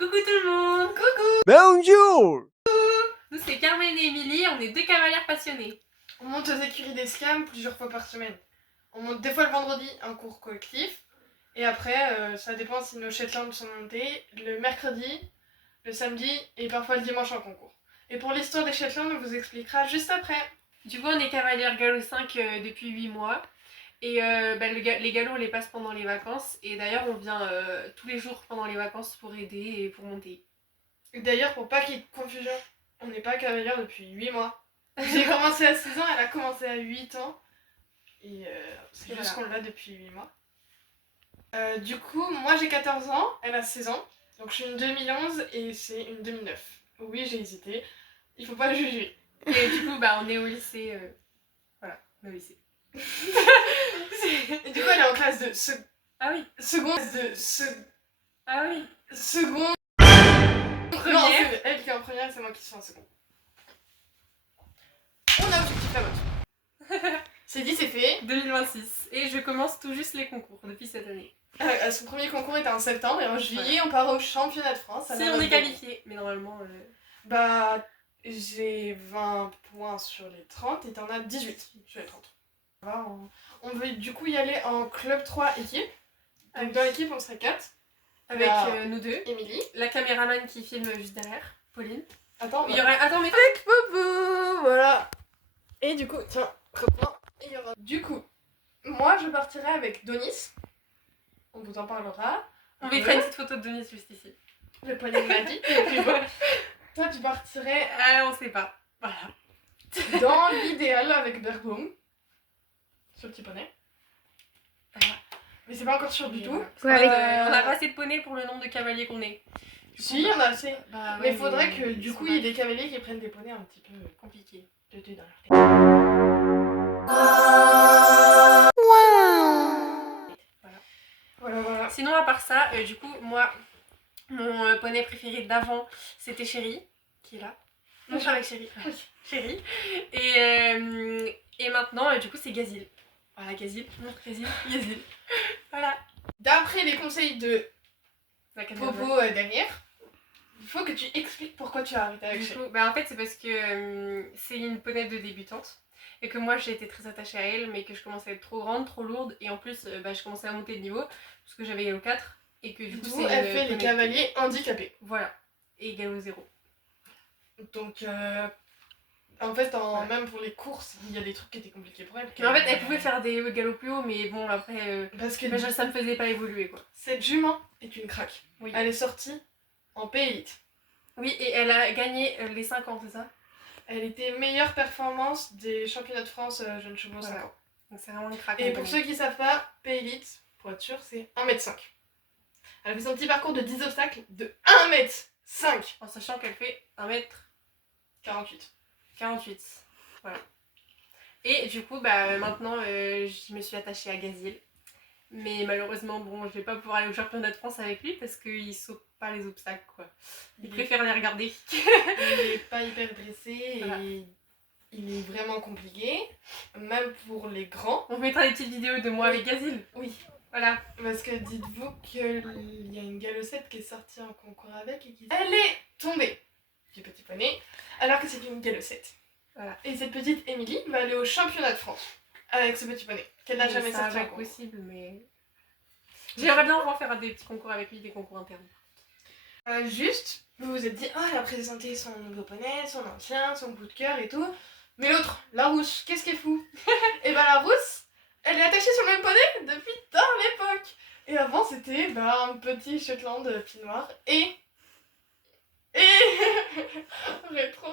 Coucou tout le monde. Coucou. Bonjour. Nous c'est Carmen et Émilie, on est deux cavalières passionnées. On monte aux écuries d'escam plusieurs fois par semaine. On monte des fois le vendredi un cours collectif. Et après, ça dépend si nos Shetland sont montés, le mercredi, le samedi et parfois le dimanche en concours. Et pour l'histoire des Shetland, on vous expliquera juste après. Du coup on est cavalières galop 5 depuis 8 mois. Et les galops on les passe pendant les vacances. Et d'ailleurs on vient tous les jours pendant les vacances pour aider et pour monter. Et d'ailleurs, pour pas qu'il y ait de confusion, on n'est pas cavalière depuis 8 mois. J'ai commencé à 6 ans, elle a commencé à 8 ans. Et c'est juste qu'on l'a depuis 8 mois. Du coup, moi j'ai 14 ans, elle a 16 ans. Donc je suis une 2011 et c'est une 2009. Oui, j'ai hésité. Il faut pas juger. Et du coup on est au lycée. Voilà, on est au lycée. Et du coup, elle est en classe de Ah oui. seconde. Ah oui. Seconde. Première. Non, c'est elle qui est en première et c'est moi qui suis en seconde. On a objectif la moto. C'est dit, c'est fait. 2026. Et je commence tout juste les concours depuis cette année. Son premier concours était en septembre et en juillet, on part au championnat de France. Si on est qualifié, mais normalement. Bah, j'ai 20 points sur les 30 et t'en as 18 sur les 30. On veut du coup y aller en club 3 équipe. Donc dans l'équipe, on serait 4. Avec nous deux. Émilie. La caméraman qui filme juste derrière, Pauline. Attends, Il y aurait. Attends, mais. avec Popo, voilà. Et du coup, tiens, reprends. Et il y aura. Du coup, moi je partirai avec Donis. On vous en parlera. On mettra une petite photo de Denis juste ici. Le poignet de ma vie. Et puis voilà. Toi, tu partirais On sait pas. Voilà. dans l'idéal avec Bergboom. Sur le petit poney. Mais c'est pas encore sûr du tout. On a pas assez de poney pour le nombre de cavaliers qu'on est. Si, on a assez. Bah, Mais il faudrait que du coup il y ait des cavaliers qui prennent des poneys un petit peu compliqué. de thé dans leur tête. Voilà. Sinon, à part ça, du coup, moi, mon poney préféré d'avant, c'était Chéri, qui est là. Montre avec Chéri. Chéri. Et maintenant, du coup, c'est Gazil. Voilà, Gazil. Montre Gazil. Gazil. Voilà. D'après les conseils de La caméra. Popo derrière, il faut que tu expliques pourquoi tu as arrêté avec Du Chéri. coup, en fait, c'est parce que c'est une poney de débutante. Et que moi j'ai été très attachée à elle, mais que je commençais à être trop grande, trop lourde. Et en plus, je commençais à monter de niveau, parce que j'avais Galop 4. Et que du coup, c'est elle fait les cavaliers handicapés. Voilà. Et Galop 0. Donc, en fait, même pour les courses, il y a des trucs qui étaient compliqués pour elle. Mais en fait, elle pouvait faire des galops plus hauts, mais bon, après, parce que ça me faisait pas évoluer, quoi. Cette jument est une craque. Oui. Elle est sortie en P-Elite. Oui, et elle a gagné les 5 ans, c'est ça? Elle était meilleure performance des championnats de France jeunes chevaux 5 ans. Donc c'est vraiment une craque. Et pour ceux qui savent pas, P-Elite, pour être sûr, c'est 1m5. Elle a fait son petit parcours de 10 obstacles de 1m5. En sachant qu'elle fait 1m48. 48. Voilà. Et du coup, maintenant, je me suis attachée à Gazil. Mais malheureusement, bon, je vais pas pouvoir aller au championnat de France avec lui parce qu'il saute pas les obstacles, quoi. Il préfère les regarder. Il est pas hyper dressé Voilà. et il est vraiment compliqué, même pour les grands. On mettra des petites vidéos de moi avec Gazil. Oui. Voilà. Parce que dites-vous qu'il y a une galopette qui est sortie en concours avec et qui... Elle est tombée du petit poney, alors que c'est une galopette. Voilà. Et cette petite Émilie va aller au championnat de France avec ce petit poney, qu'elle n'a jamais sorti en concours. Possible, mais... J'aimerais bien pouvoir faire des petits concours avec lui, des concours internes. Juste, vous vous êtes dit, oh, elle a présenté son nouveau poney, son ancien, son coup de cœur et tout. Mais l'autre, la rousse, qu'est-ce qu'elle fout? Et la rousse, elle est attachée sur le même poney depuis dans l'époque. Et avant, c'était un petit Shetland pied noir et rétro.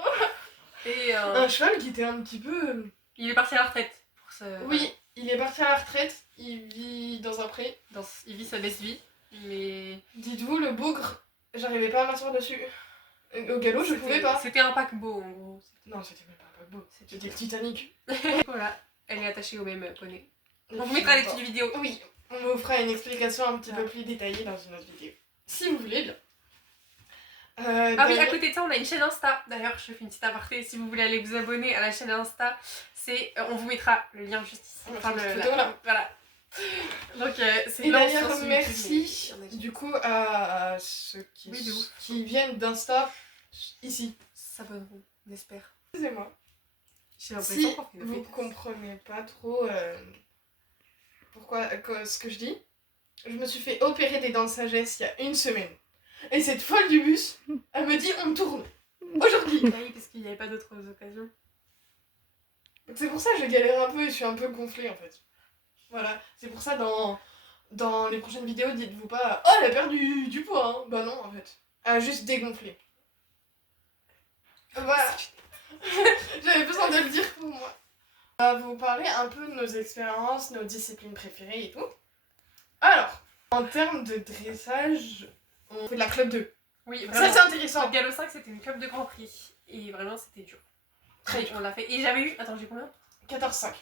Et un cheval qui était un petit peu... Il est parti à la retraite. Oui, il est parti à la retraite, il vit dans un pré. Il vit sa best vie, mais... Dites-vous, le bougre, j'arrivais pas à m'asseoir dessus. Au galop, je pouvais pas. C'était un paquebot, en gros. Non, c'était même pas un paquebot, c'était le Titanic. Voilà, elle est attachée au même poney. On vous mettra des petites vidéos. Oui, on vous fera une explication un petit peu plus détaillée dans une autre vidéo. Si vous voulez bien. Ah oui, à côté de ça, on a une chaîne Insta. D'ailleurs, je fais une petite aparté. Si vous voulez aller vous abonner à la chaîne Insta, on vous mettra le lien juste ici. Voilà. Donc, c'est Et là où d'ailleurs, on se fait merci YouTube, mais- du coup à ceux Oui, de ouf. qui viennent d'Insta ici. S'abonneront, on espère. Excusez-moi. J'ai l'impression Si qu'on fait une vous fête. comprenez pas trop ce que je dis, je me suis fait opérer des dents de sagesse il y a une semaine. Et cette folle du bus, elle me dit on tourne. Aujourd'hui. Ah oui, parce qu'il n'y avait pas d'autres occasions. Donc c'est pour ça que je galère un peu et je suis un peu gonflée en fait. Voilà, c'est pour ça dans les prochaines vidéos, dites-vous pas oh elle a perdu du poids hein. Bah non en fait. Elle a juste dégonflé. Voilà. J'avais besoin de le dire pour moi. On va vous parler un peu de nos expériences, nos disciplines préférées et tout. Alors, en termes de dressage, on fait de la club 2. Oui, Ça vraiment. c'est intéressant. Notre galop 5, c'était une club de Grand Prix. Et vraiment, c'était dur. Très Et dur. on l'a fait. Et j'avais eu. Attends, j'ai combien? 14,5.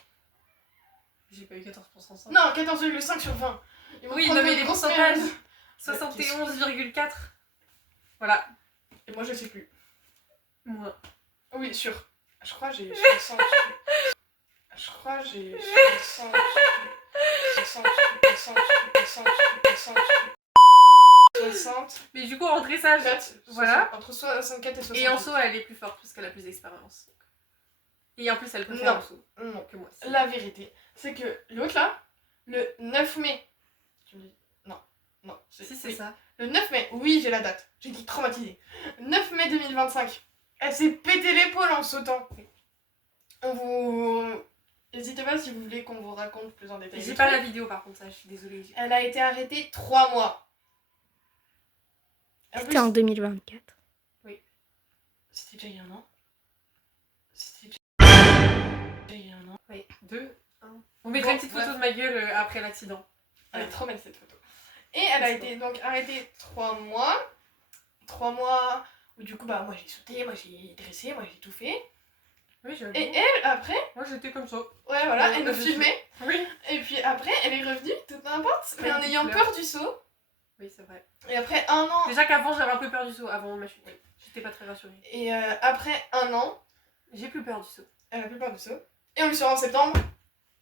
J'ai pas eu 14% ça. Non, 14,5 sur 20. Ils vont Oui, prendre non, mais une les grosse pourcentages. merde. 71,4. Voilà. Et moi je sais plus. Moi. Oui, sûr. Je crois que j'ai 60. Je crois que j'ai 60. 60. Mais du coup, en dressage. 4, Voilà. Entre 64 et 60. Et en saut, elle est plus forte parce qu'elle a plus d'expérience. Et en plus, elle préfère Non. le saut Non. que moi. La vérité, c'est que l'autre là, le 9 mai. Tu me dis. Non. Non. Si, c'est oui. ça. Le 9 mai, oui, j'ai la date. J'ai été traumatisée. 9 mai 2025. Elle s'est pété l'épaule en sautant. On vous. N'hésitez pas si vous voulez qu'on vous raconte plus en détail. J'ai pas la vidéo par contre, ça, je suis désolée. Elle a été arrêtée 3 mois. En C'était plus, en 2024. c'était déjà il y a un an. C'était déjà il y a un an. Oui, 2, 1. On mettra une petite photo de ma gueule après l'accident. Elle est trop belle cette photo. Et elle a été donc arrêtée 3 mois. 3 mois où du coup, bah moi j'ai sauté, moi j'ai dressé, moi j'ai tout fait. Oui, j'avoue. Et elle, après, Moi, j'étais comme ça. ouais voilà, Ouais, elle moi, nous je filmait. Oui. Et puis après, elle est revenue, tout n'importe, mais en Petite ayant fleur. peur du saut. Oui, c'est vrai. Et après un an, Déjà qu'avant, j'avais un peu peur du saut, avant ma chute. J'étais pas très rassurée. et après un an, J'ai plus peur du saut. elle a plus peur du saut. Et on lui sort en septembre,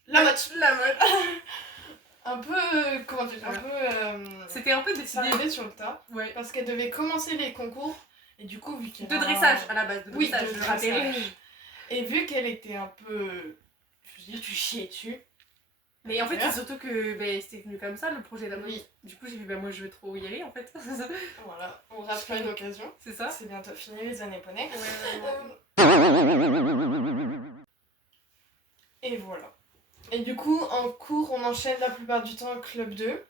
la motte. La mode. Un peu, comment dire, un peu, C'était un peu c'est décidé. arrivé sur le tas. Ouais. Parce qu'elle devait commencer les concours, et du coup, vu qu'elle De a- dressage à la base. De Oui, dressage, de je le dressage. rappelle. Et vu qu'elle était un peu, je veux dire, tu chiais dessus. Mais en fait, Voilà. c'est surtout que c'était venu comme ça le projet d'Amon. Oui. Du coup, j'ai dit, bah moi je veux trop y aller en fait. Voilà, on rate pas une occasion. C'est ça? C'est bientôt fini les années poney. Ouais. Et voilà. Et du coup, en cours, on enchaîne la plupart du temps club 2.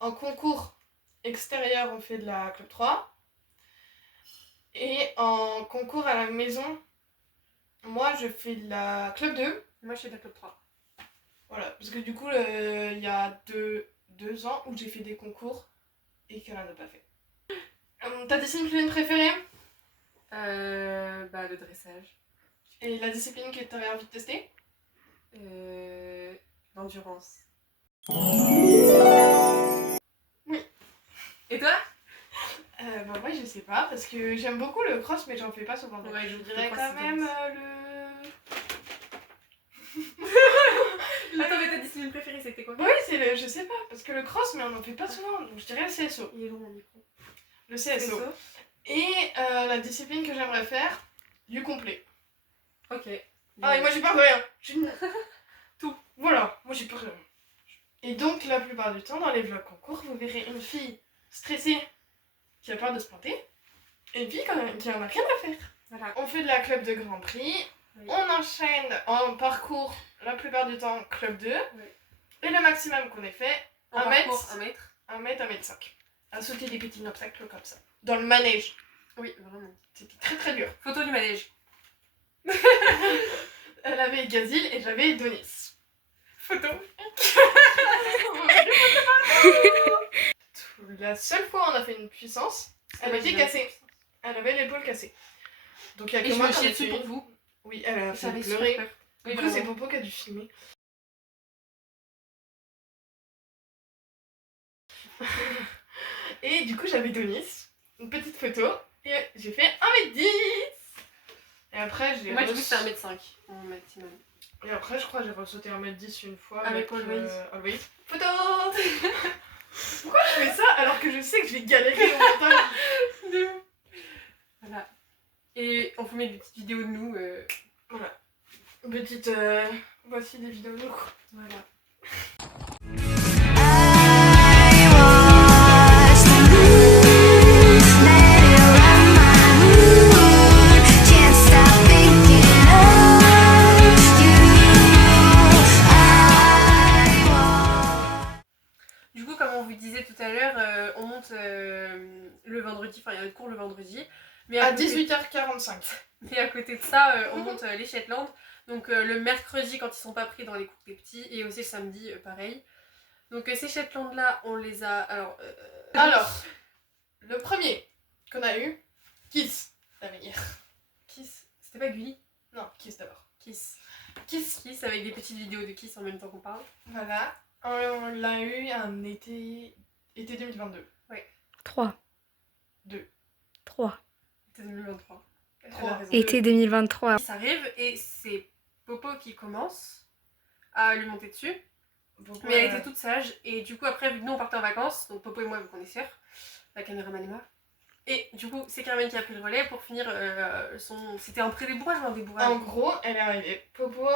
En concours extérieur, on fait de la club 3. Et en concours à la maison, moi, je fais de la club 2. Moi, je fais de la club 3. Voilà, parce que du coup, il y a deux ans où j'ai fait des concours et qu'elle n'a pas fait. Ta discipline préférée? Bah, le dressage. Et la discipline que tu aurais envie de tester? L'endurance. Oui. Et toi? Bah moi je sais pas, parce que j'aime beaucoup le cross mais j'en fais pas souvent. Donc Ouais, je le dirais cross, quand c'est même le... Attends, mais ta discipline préférée, c'était quoi? Oui, c'est le... Je sais pas, parce que le cross mais on en fait pas souvent, donc je dirais le CSO. Il est long mon micro. Le CSO. Et la discipline que j'aimerais faire, du complet. Ok. Ah et moi j'ai peur de rien. Tout. Voilà, moi j'ai peur de rien. Et donc la plupart du temps dans les vlogs concours, vous verrez une fille stressée qui a peur de se planter, et puis quand même, qui en a rien à faire. Voilà. On fait de la club de Grand Prix, Oui. on enchaîne en parcours la plupart du temps club 2, et le maximum qu'on ait fait, En 1 mètre, parcours, 1 mètre. 1 mètre, 1 mètre 5. À sauter des petits obstacles comme ça. Dans le manège. Oui, vraiment. C'était très très dur. Photo du manège. Elle avait Gazil et j'avais Donis. Photo. La seule fois où on a fait une puissance, elle était cassée. Elle avait l'épaule cassée. Donc il y a Et que je moi me qui en chiais ai dessus fait pour une. vous. Oui, elle a fait J'avais pleurer. super peur. Oui, Du coup, c'est vraiment. Popo qui a dû filmer. Et du coup, j'avais Donis, une petite photo, et j'ai fait 1m10. Et après, j'ai Moi, du coup, reçu- c'était 1m5 en maximum. Et après, je crois que j'ai ressauté 1m10 une fois. Avec Always. Always. Photo. Pourquoi je fais ça alors que je sais que je vais galérer au montage? De ouf. Voilà. Et on vous met des petites vidéos de nous. Voilà. Petite. Voici des vidéos de nous. Voilà. Du coup, comme on vous disait tout à l'heure, on monte le vendredi, enfin il y a notre cours le vendredi. Mais À côté- 18h45. Mais à côté de ça, on monte les Shetland. Donc le mercredi quand ils sont pas pris dans les cours des petits et aussi le samedi pareil. Donc ces Shetland là, on les a. Alors, le premier qu'on a eu, Kiss, la meilleure. Kiss. C'était pas Gulli? Non, Kiss d'abord. Kiss. Kiss. Kiss avec des petites vidéos de Kiss en même temps qu'on parle. Voilà. On l'a eu un été 2022. 3. 2. 3. C'était 2023. Elle a 3. raison. Été 2023. Kiss arrive et c'est Popo qui commence à lui monter dessus. Mais elle était toute sage et du coup après vu que nous on partait en vacances, donc Popo et moi vu qu'on est sœurs, la caméraman et moi. Et du coup c'est Carmen qui a pris le relais pour finir son... C'était un pré-débourrage ou un débourrage? En gros, elle est arrivée. Popo,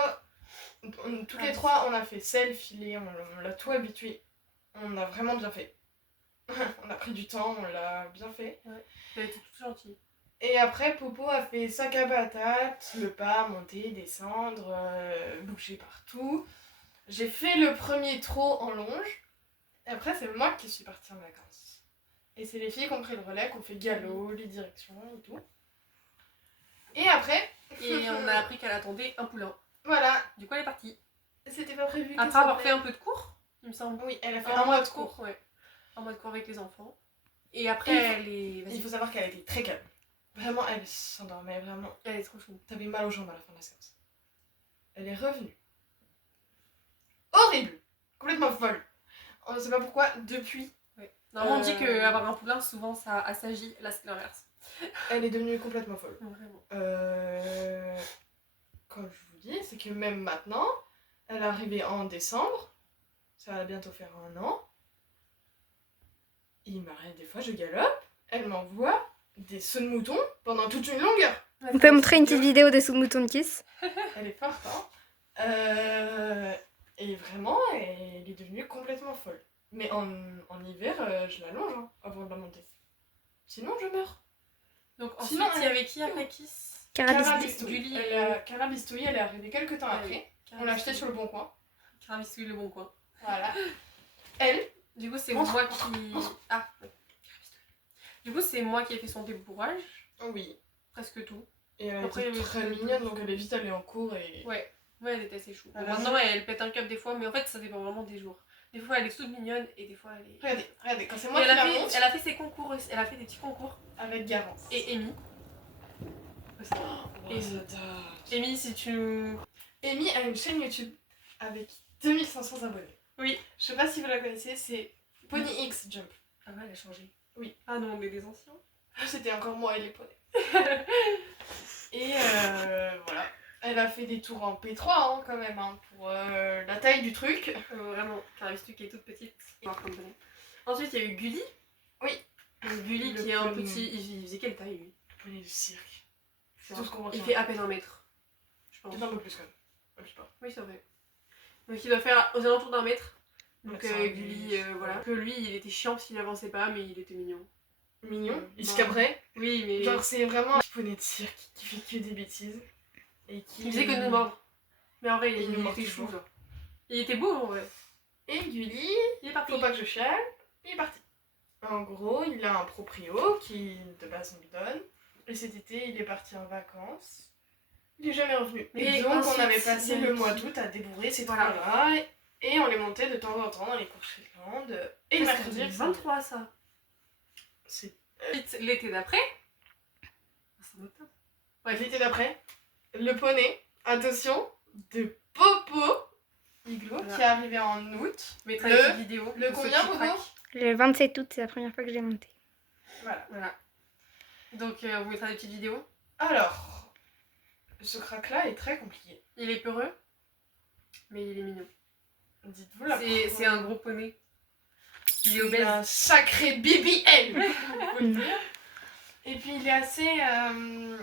toutes les trois, on a fait sel, filet, on l'a tout habitué. On a vraiment bien fait. On a pris du temps, on l'a bien fait. Ouais. Elle était toute gentille. Et après, Popo a fait sac à patates, le pas, monter, descendre, bouger partout. J'ai fait le premier trot en longe. Et après, c'est moi qui suis partie en vacances. Et c'est les filles qui ont pris le relais, qui ont fait galop, les directions et tout. Et après... Et on a appris qu'elle attendait un poulain. Voilà, Du coup elle est partie. c'était pas prévu. Après avoir fait un peu de cours, il me semble. Oui, elle a fait un mois de cours. Ouais. Un mois de cours avec les enfants. Et après Et elle est... Il Vas-y. faut savoir qu'elle était très calme. Vraiment, elle s'endormait, vraiment. Elle est trop chou. T'avais mal aux jambes à la fin de la séance. Elle est revenue. Horrible. Complètement folle. On ne sait pas pourquoi, depuis, Ouais. Normalement on dit qu'avoir un poulain souvent ça assagit, là c'est l'inverse. elle est devenue complètement folle. Vraiment. Comme je vous dis, c'est que même maintenant, elle est arrivée en décembre. Ça va bientôt faire 1 an. Il m'arrête des fois, je galope. Elle m'envoie des sauts de mouton pendant toute une longueur. On peut montrer une petite vidéo des sous-moutons de Kiss. Elle est forte, hein. Et vraiment, elle est devenue complètement folle. Mais en hiver, je l'allonge hein, avant de la monter. Sinon, je meurs. Donc Sinon, ensuite il y avait qui après Kiss? Carabistouille. Gulli. Cara Bistouille, elle est arrivée quelques temps après. On l'a achetée sur le bon coin. Carabistouille le bon coin. Voilà. Elle, Du coup c'est Montre, moi qui... Ah ouais. Du coup c'est moi qui ai fait son débourrage. oui. Presque tout. Et elle Après, était il y avait très plus de- mignonne, donc elle est vite allée en cours et... Ouais. Ouais elle était assez chou. Voilà. Maintenant elle pète un câble des fois, mais en fait ça dépend vraiment des jours. Des fois elle est toute mignonne et des fois elle est... Regardez, quand c'est Et moi qui la monte, elle a fait ses concours aussi. Elle a fait des petits concours. avec Garance. Et Amy. Oh, Et- ça date. Amy si tu... Amy a une chaîne YouTube avec 2500 abonnés. Oui. Je sais pas si vous la connaissez, c'est Pony X Jump. Ah ouais elle a changé. Oui. Ah non on est des anciens. C'était encore moi et les poneys. Et voilà. Elle a fait des tours en P3 hein, quand même, hein, pour la taille du truc. Vraiment, Carabistouille qui est toute petite. Ensuite, il y a eu Gulli. Oui. Donc, Gulli Le qui est un poney. petit. Il faisait quelle taille lui? Le poney du cirque. C'est Genre, tout ce qu'on Il retient. fait à peine 1 mètre. Je pense. Peut-être un peu plus quand même. Je sais pas. Oui, c'est vrai. Donc, il doit faire aux alentours d'1 mètre. Donc, Ouais, c'est un Gulli, Gulli. voilà. Que lui, il était chiant parce qu'il avançait pas, mais il était mignon. Mignon. Il se Non. cabrait. Oui, mais. Genre c'est vraiment un petit poney de cirque qui fait que des bêtises. Et qui... il faisait que de nous mordre. Mais en vrai, Il il nous mord était chou, toujours. genre. Il était beau en vrai. Et Gulli, Il est parti. faut pas que je chiale, il est parti. En gros, il a un proprio qui de base on lui donne. Et cet été, il est parti en vacances. Il est jamais revenu. Mais Et donc, on ensuite, avait il passé y a le eu mois qui d'août à débourrer ces Voilà. trois-là. Et on les montait de temps en temps dans les cours Shetland. Et le C'est mercredi, le 23 ça. c'est Ensuite, l'été d'après. Ah, c'est un autre temps. l'été d'après. Le poney, attention, de Popo Igloo, Voilà. qui est arrivé en août. Je mettrai Le- une petite vidéo. le pour ceux combien, qui Popo craquent. Le 27 août, c'est la première fois que je l'ai monté. Voilà. Voilà. Donc on vous mettra des petites vidéos. Alors, ce crack-là est très compliqué. Il est peureux. Mais il est mignon. Dites-vous la C'est un gros poney. Il est obèse. un sacré BBL. Faut le dire. Et puis il est assez...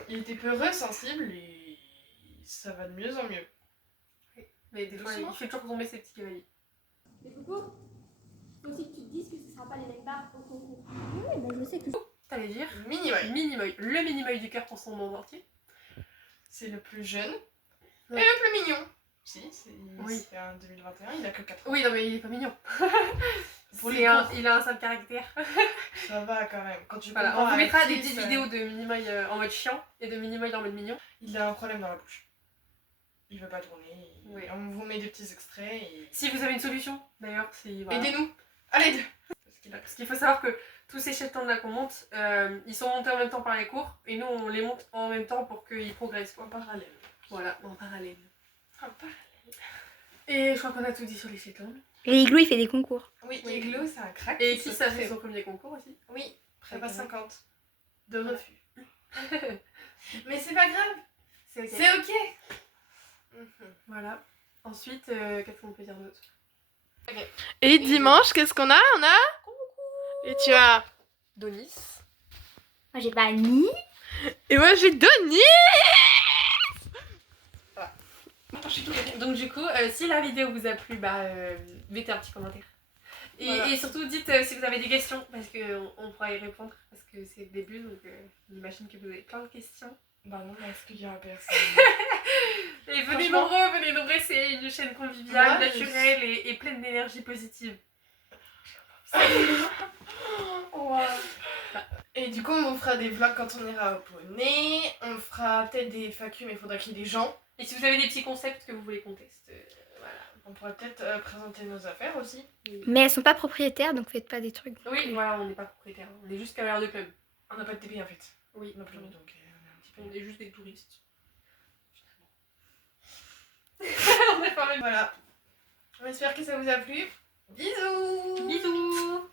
il était peureux, sensible et ça va de mieux en mieux. Mais des fois, il fait toujours tomber ses petits cavaliers. Mais Coco, faut aussi que tu te dises que ce sera pas les mêmes barres au concours. Oui, bah je sais que. T'allais dire Minimoy. Minimoy. Le Minimoy du cœur pour son nom entier. C'est le plus jeune Ouais. et le plus mignon. Si, Oui. c'est en 2021, il a que 4 ans. Oui, non, mais il est pas mignon. Pour C'est les cours. il a un sale caractère. Ça va quand même. Quand tu Voilà, compares on vous avec mettra des Kiss, petites vidéos de Minimoy en mode chiant et de Minimoy en mode mignon. Il a un problème dans la bouche. Il veut pas tourner. Oui. On vous met des petits extraits et... Si vous avez une solution, d'ailleurs, c'est... Voilà. Aidez-nous à l'aide. Parce qu'il faut savoir que tous ces chétons là qu'on monte, ils sont montés en même temps par les cours et nous on les monte en même temps pour qu'ils progressent. Quoi. En parallèle. Voilà, en parallèle. En parallèle. Et je crois qu'on a tout dit sur les chétons. Et Igloo, il fait des concours. Oui, Oui. Igloo, c'est un crack. Et qui qui se ça fait- fait son premier concours aussi. Oui, prépa Prépa 50. De refus. Mais c'est pas grave. C'est ok. C'est ok. Voilà. Ensuite, qu'est-ce qu'on peut dire d'autre? Et dimanche, qu'est-ce qu'on a? On a... Et tu as... Donis. Moi, j'ai pas ni. Et moi j'ai Denis. Donc du coup, si la vidéo vous a plu, bah mettez un petit commentaire. Et, Voilà. et surtout dites si vous avez des questions, parce qu'on pourra y répondre, parce que c'est le début, donc j'imagine que vous avez plein de questions. Bah non, mais est-ce qu'il y aura personne? Et venez Franchement. nombreux, c'est une chaîne conviviale, Ouais, naturelle et pleine d'énergie positive. Ouais. Et du coup, on vous fera des vlogs quand on ira au poney. On fera peut-être des FAQ, mais il faudra qu'il y ait des gens. Et si vous avez des petits concepts que vous voulez qu'on teste, voilà. On pourra peut-être présenter nos affaires aussi. Mais elles sont pas propriétaires, donc faites pas des trucs. Oui, voilà, on n'est pas propriétaire, on est juste cavalière de club. On n'a pas de TP en fait. Oui, Non plus, donc on est un petit peu... on est juste des touristes. On est pas mal. Voilà. On espère que ça vous a plu. Bisous. Bisous.